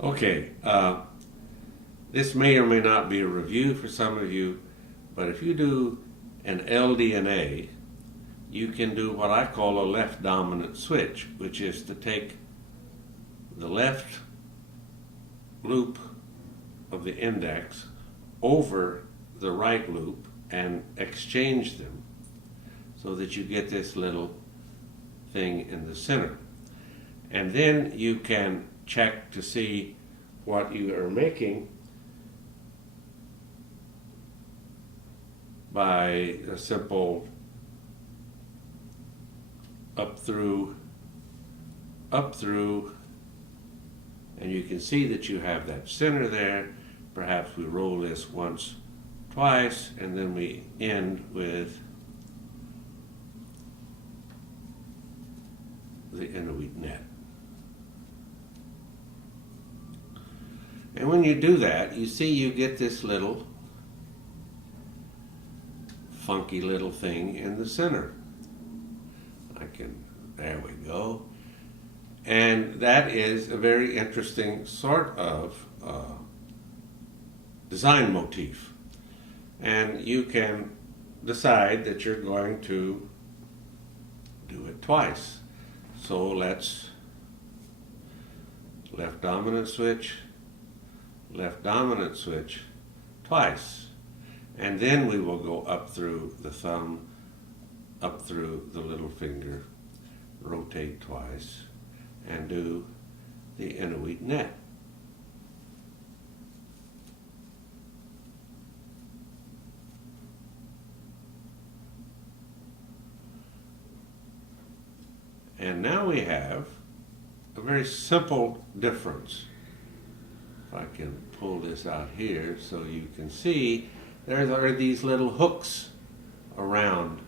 Okay, this may or may not be a review for some of you, but if you do an ldna, you can do what I call a left dominant switch, which is to take the left loop of the index over the right loop and exchange them so that you get this little thing in the center. And then you can check to see what you are making by a simple up through, and you can see that you have that center there. Perhaps we roll this once, twice, and then we end with the interweave net. And when you do that, you see you get this little funky little thing in the center. There we go. And that is a very interesting sort of design motif. And you can decide that you're going to do it twice. So let's left dominant switch, twice. And then we will go up through the thumb, up through the little finger, rotate twice, and do the interweave net. And now we have a very simple difference. If I can pull this out here so you can see, there are these little hooks around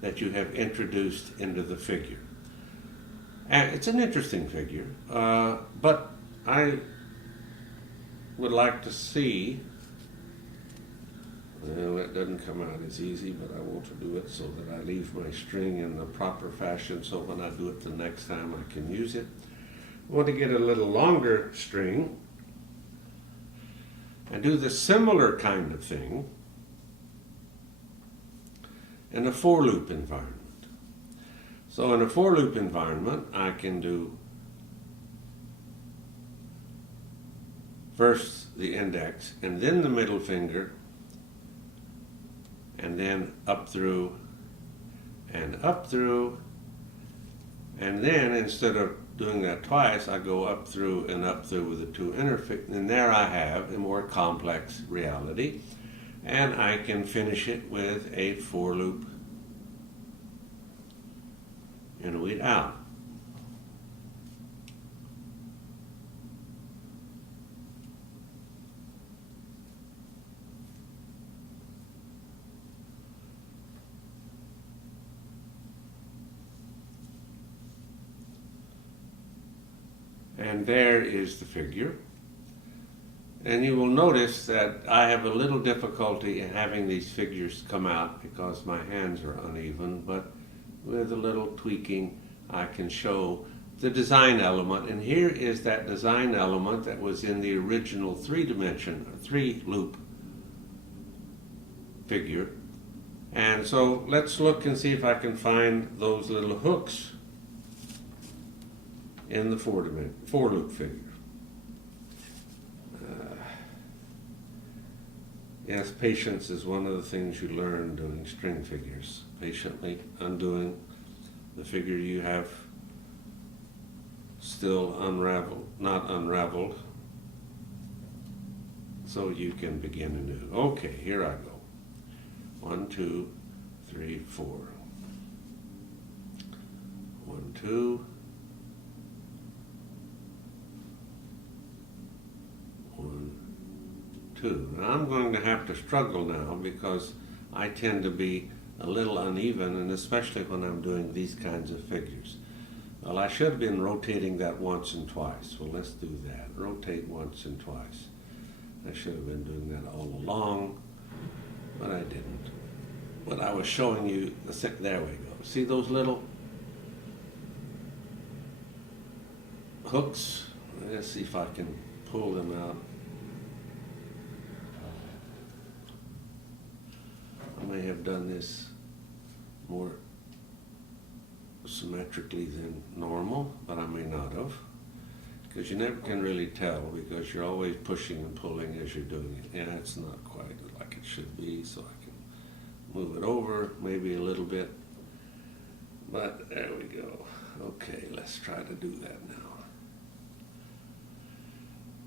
that you have introduced into the figure. And it's an interesting figure, but I would like to see, well, it doesn't come out as easy, but I want to do it so that I leave my string in the proper fashion so when I do it the next time I can use it. I want to get a little longer string and do the similar kind of thing in a for loop environment. So in a for loop environment, I can do first the index and then the middle finger and then up through, and then instead of doing that twice, I go up through with the two inner fingers, and there I have a more complex reality. And I can finish it with a for loop interweave out. And there is the figure. And you will notice that I have a little difficulty in having these figures come out because my hands are uneven, but with a little tweaking I can show the design element. And here is that design element that was in the original three loop figure. And so let's look and see if I can find those little hooks in the for loop figure. Yes, patience is one of the things you learn doing string figures. Patiently undoing the figure you have still not unraveled, so you can begin anew. Okay, here I go. 1, 2, 3, 4. 1, 2. 1, 2. Now I'm going to have to struggle now because I tend to be a little uneven, and especially when I'm doing these kinds of figures. Well, I should have been rotating that once and twice. Well, let's do that. Rotate once and twice. I should have been doing that all along, but I didn't. But I was showing you, there we go. See those little hooks? Let's see if I can pull them out. I may have done this more symmetrically than normal, but I may not have, because you never can really tell, because you're always pushing and pulling as you're doing it. Yeah, it's not quite like it should be, so I can move it over maybe a little bit, but there we go. Okay, let's try to do that now.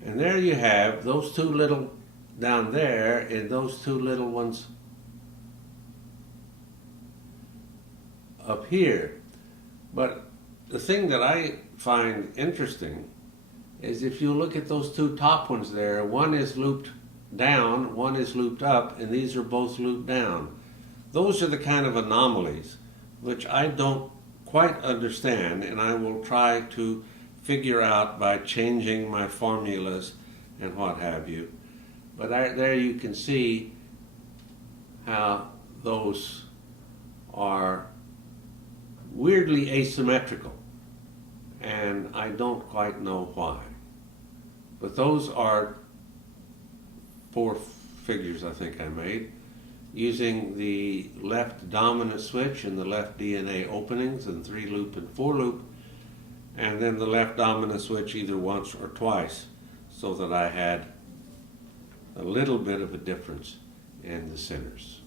And there you have those two little down there and those two little ones up here. But the thing that I find interesting is if you look at those two top ones there, one is looped down, one is looped up, and these are both looped down. Those are the kind of anomalies which I don't quite understand, and I will try to figure out by changing my formulas and what have you. But there you can see how those are weirdly asymmetrical, and I don't quite know why. But those are 4 figures I think I made, using the left dominant switch and the left DNA openings and 3 loop and 4 loop, and then the left dominant switch either once or twice, so that I had a little bit of a difference in the centers.